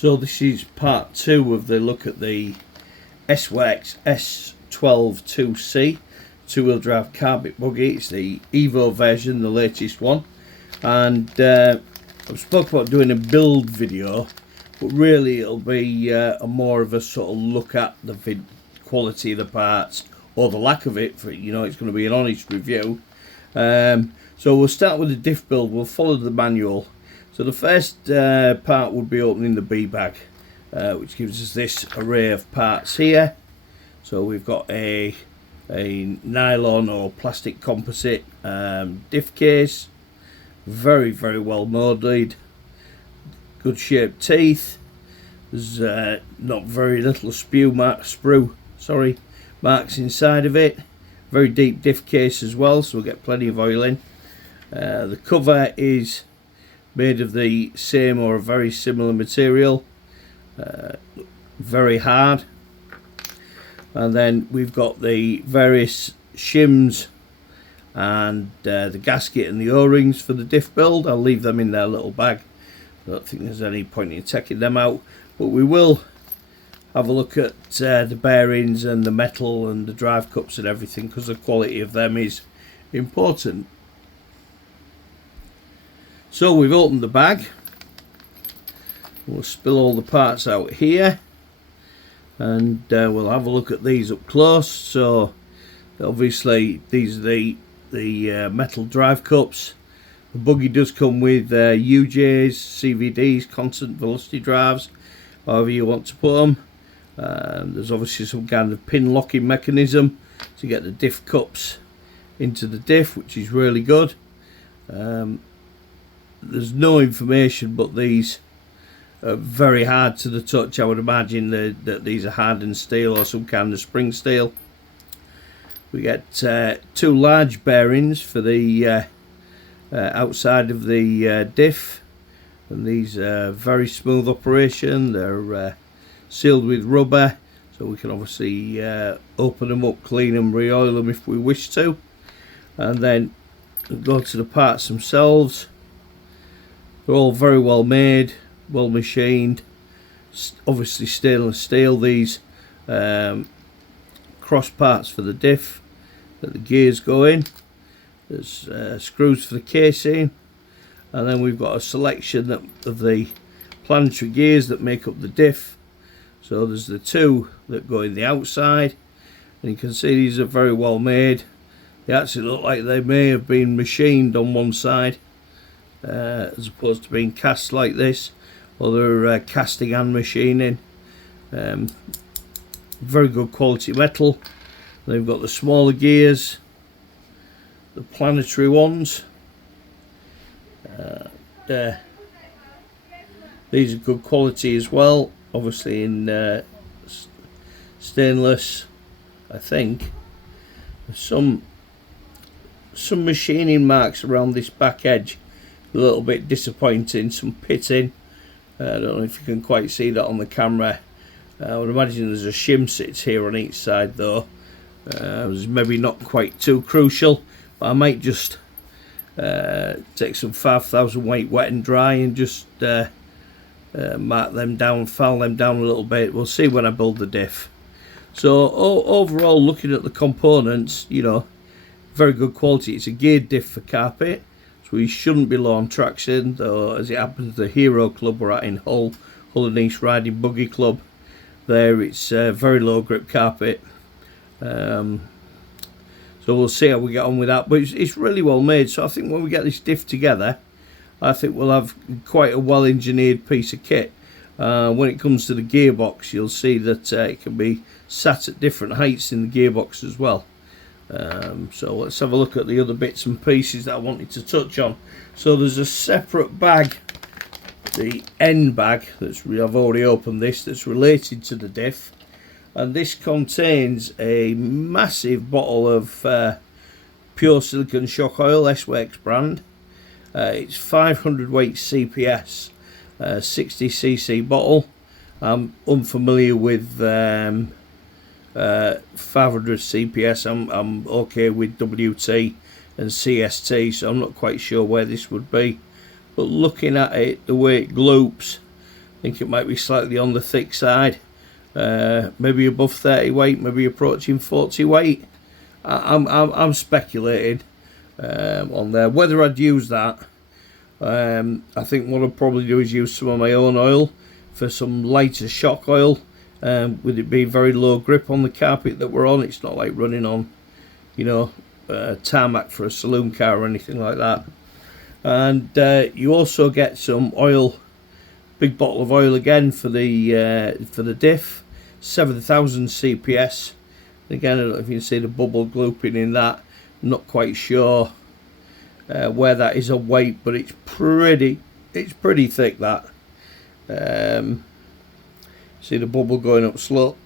So this is part 2 of the look at the SWORKz S12-2C two-wheel drive carpet buggy. It's the EVO version, the latest one, and I've spoken about doing a build video, but really it'll be a more of a sort of look at the quality of the parts, or the lack of it. For, you know, it's going to be an honest review. So we'll start with the diff build. We'll follow the manual. So the first part would be opening the B bag, which gives us this array of parts here. So we've got a nylon or plastic composite diff case, very well molded, good shaped teeth. There's not very little sprue marks inside of it. Very deep diff case as well, so we'll get plenty of oil in. The cover is made of the same or a very similar material, very hard. And then we've got the various shims and the gasket and the o-rings for the diff build. I'll leave them in their little bag. I don't think there's any point in taking them out, but we will have a look at the bearings and the metal and the drive cups and everything, because the quality of them is important. So we've opened the bag. We'll spill all the parts out here, and we'll have a look at these up close. So obviously these are the metal drive cups. The buggy does come with UJs, CVDs, constant velocity drives, however you want to put them. There's obviously some kind of pin locking mechanism to get the diff cups into the diff, which is really good. There's no information, but these are very hard to the touch. I would imagine that these are hardened steel or some kind of spring steel. We get 2 large bearings for the outside of the diff, and these are very smooth operation. They're sealed with rubber, so we can obviously open them up, clean them, re-oil them if we wish to. And then we'll go to the parts themselves. They're all very well made, well machined, obviously stainless steel. These cross parts for the diff that the gears go in. There's screws for the casing, and then we've got a selection of the planetary gears that make up the diff. So there's the 2 that go in the outside, and you can see these are very well made. They actually look like they may have been machined on one side, as opposed to being cast like this, or they're casting and machining. Very good quality metal. They've got the smaller gears, the planetary ones. These are good quality as well, obviously in stainless. I think some machining marks around this back edge, a little bit disappointing. Some pitting. I don't know if you can quite see that on the camera. I would imagine there's a shim sits here on each side though. It's maybe not quite too crucial, but I might just take some 5,000 weight wet and dry and just mark them down, file them down a little bit. We'll see when I build the diff. So overall, looking at the components, you know, very good quality. It's a geared diff for carpet, so we shouldn't be low on traction, though. As it happens, the Hero Club we're at in Hull and East Riding Buggy Club, there it's very low grip carpet. So we'll see how we get on with that, but it's really well made. So I think when we get this diff together, I think we'll have quite a well engineered piece of kit. When it comes to the gearbox, you'll see that it can be sat at different heights in the gearbox as well. So let's have a look at the other bits and pieces that I wanted to touch on. So there's a separate bag, the end bag, I've already opened this, that's related to the diff, and this contains a massive bottle of pure silicon shock oil, SWORKz brand. It's 500 weight CPS, 60cc bottle. I'm unfamiliar with 500 CPS. I'm okay with WT and CST, so I'm not quite sure where this would be. But looking at it, the way it gloops, think it might be slightly on the thick side, maybe above 30 weight, maybe approaching 40 weight. I'm speculating on there. Whether I'd use that, I think what I'd probably do is use some of my own oil for some lighter shock oil. With it being very low grip on the carpet that we're on, it's not like running on, you know, tarmac for a saloon car or anything like that. And you also get some oil, big bottle of oil again for the diff, 7,000 CPS. Again, I don't know if you can see the bubble glooping in that. I'm not quite sure where that is a weight, but it's pretty thick, that. See the bubble going up slow,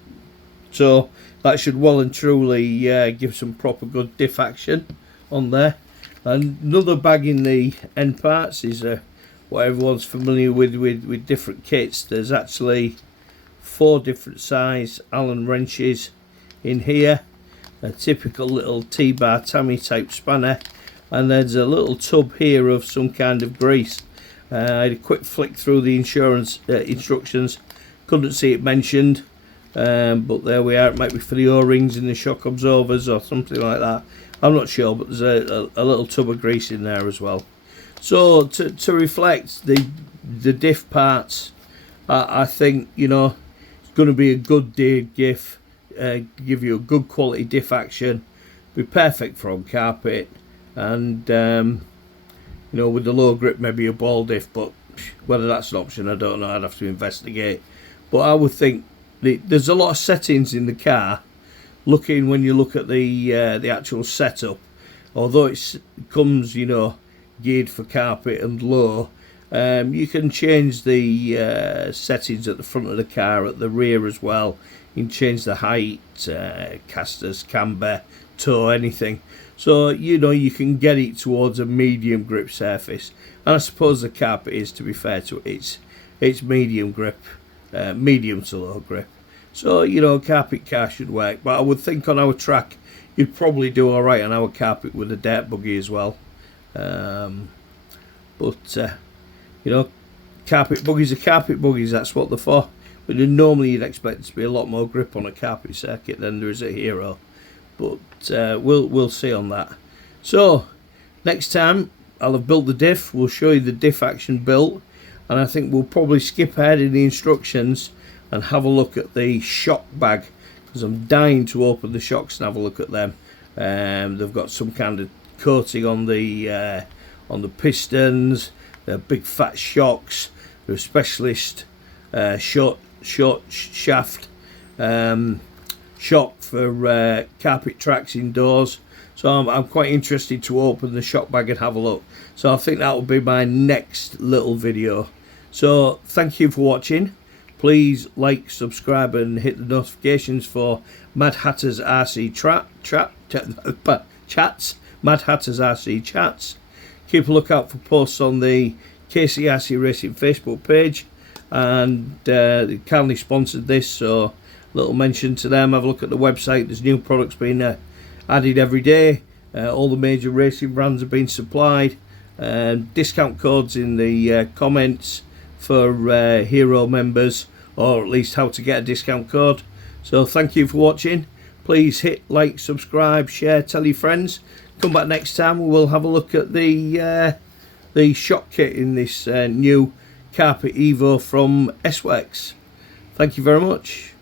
so that should well and truly give some proper good diff action on there. And another bag in the end parts is what everyone's familiar with different kits. There's actually 4 different size Allen wrenches in here, a typical little T-bar Tammy type spanner, and there's a little tub here of some kind of grease. I had a quick flick through the instructions, couldn't see it mentioned, but there we are. It might be for the O-rings and the shock absorbers or something like that. I'm not sure, but there's a little tub of grease in there as well. So to reflect the diff parts, I think, you know, it's going to be a good diff, give you a good quality diff action, be perfect for on carpet, and you know, with the low grip maybe a ball diff, but whether that's an option I don't know, I'd have to investigate. But I would think there's a lot of settings in the car. When you look at the actual setup, although it comes, you know, geared for carpet and low, you can change the settings at the front of the car, at the rear as well. You can change the height, casters, camber, toe, anything. So, you know, you can get it towards a medium grip surface. And I suppose the carpet is, to be fair to it, it's medium grip, medium to low grip. So, you know, carpet car should work. But I would think on our track, you'd probably do alright on our carpet with a dirt buggy as well. You know, carpet buggies are carpet buggies, that's what they're for. But normally you'd expect there to be a lot more grip on a carpet circuit than there is a Hero. But we'll see on that. So, next time I'll have built the diff, we'll show you the diff action built. And I think we'll probably skip ahead in the instructions and have a look at the shock bag, because I'm dying to open the shocks and have a look at them. They've got some kind of coating on the pistons. They're big fat shocks. They're a specialist short shaft shock for carpet tracks indoors. So I'm quite interested to open the shock bag and have a look. So I think that will be my next little video. So thank you for watching. Please like, subscribe and hit the notifications for Mad Hatter's RC chats. Mad Hatter's RC chats. Keep a lookout for posts on the KCRC Racing Facebook page. And they kindly sponsored this, so a little mention to them. Have a look at the website. There's new products being added every day. All the major racing brands are being supplied. Discount codes in the comments for Hero members, or at least how to get a discount code. So thank you for watching. Please hit like, subscribe, share, tell your friends. Come back next time. We'll have a look at the shock kit in this new Carpet Evo from SWORKz. Thank you very much.